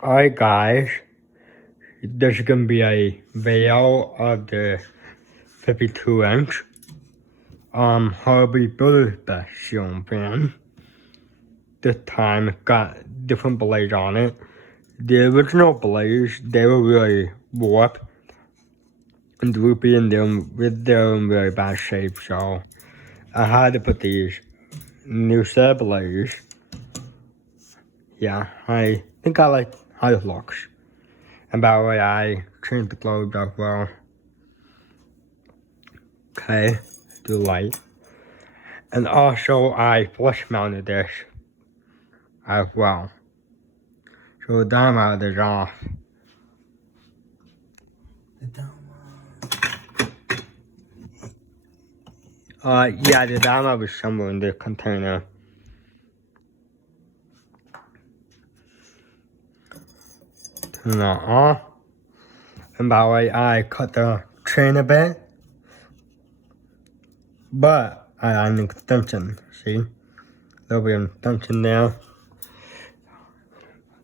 Alright guys, there's gonna be a video of the 52-inch Harvey Brothers Best ceiling fan. This time it got different blades on it. The original blades, they were really warped and droopy and they're in really bad shape, so I had to put these new set of blades. Yeah, I think I like how it looks. And by the way, I changed the globes as well. Okay, do light. And also I flush mounted this as well. So the dynamite is off. Yeah, the dynamite was somewhere in the container. Turn that off. And by the way, I cut the chain a bit. But I had an extension, see? There'll be an extension there.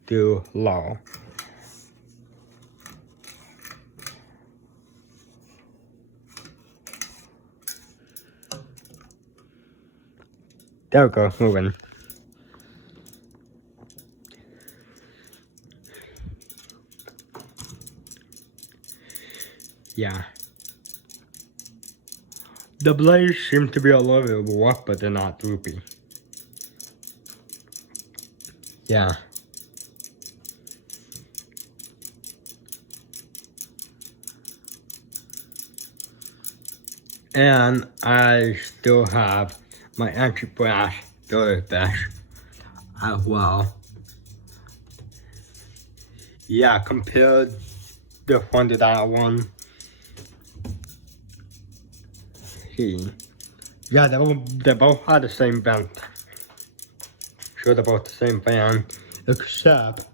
Do low. There we go, moving. Yeah. The blades seem to be a little bit warped, but they're not droopy. Yeah. And I still have my anti-brash Brothers Best as well. Yeah, compared the one to that one. See. Yeah, they both had the same vent. Sure, they're both the same fan, except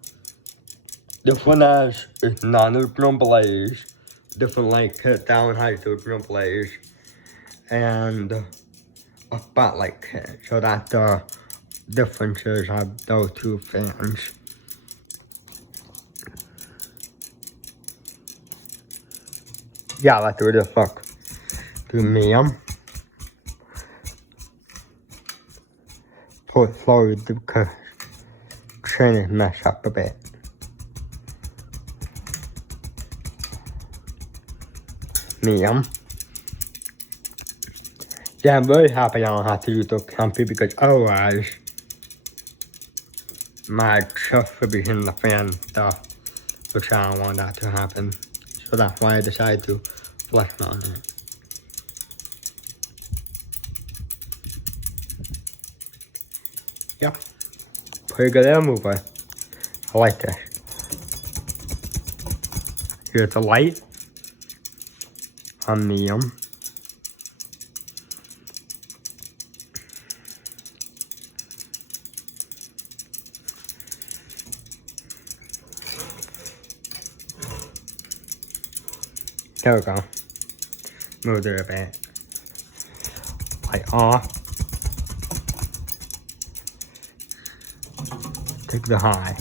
the one has non-neutron blaze, different light kit, that one has neutron blaze, and a spotlight kit. So that's the differences of those two fans. Yeah, let's do this. Look, do medium. Put forward because chain is messed up a bit. Medium. Yeah, I'm very happy I don't have to use the comfy because otherwise my chest would be hitting the fan stuff, which I don't want that to happen. So that's why I decided to flush mount it. Yep. Pretty good air mover. I like this. Here's the light on medium. There we go. Move it a bit. Light off. Take the high.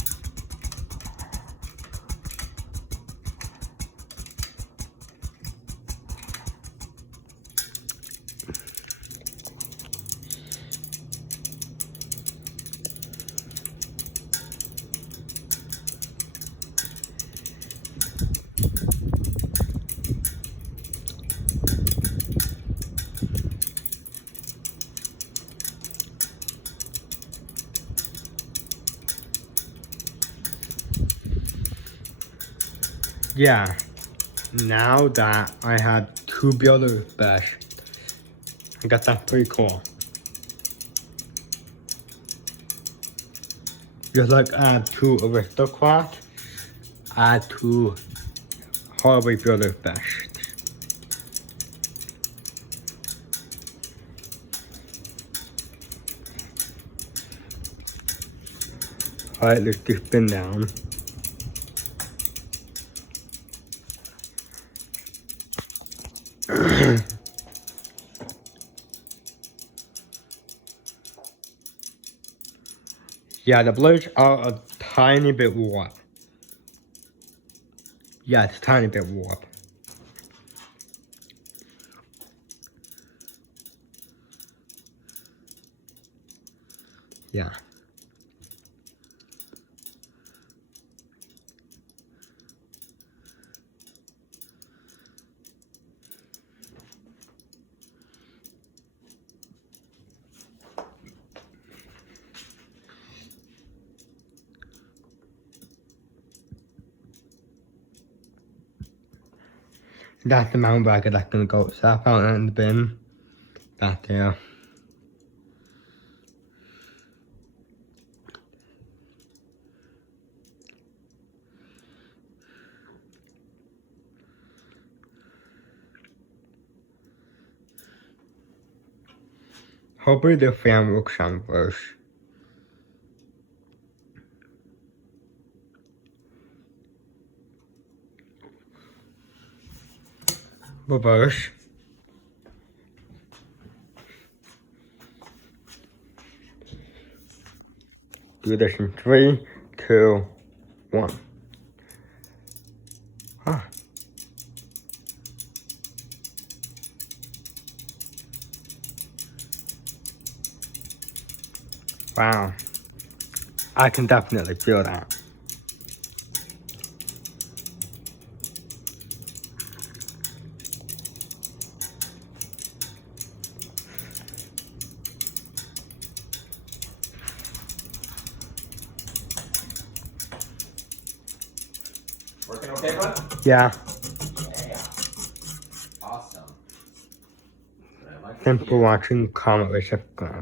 Yeah, now that I had two Brothers Best, I got that pretty cool. Just like add two Aristocrat, add two Harvey Brothers Best. Alright, let's just spin down. Yeah, the blades are a tiny bit warped. Yeah, it's a tiny bit warped. Yeah. That's the mountain bike that's gonna go south out in the bin. Back there. Hopefully the fan will sound worse. Reverse. Do this in 3, 2, 1. Huh. Wow. I can definitely feel that. Working okay, bud? Yeah. Yeah. Awesome. I like Thanks for watching. Comment, rate, subscribe.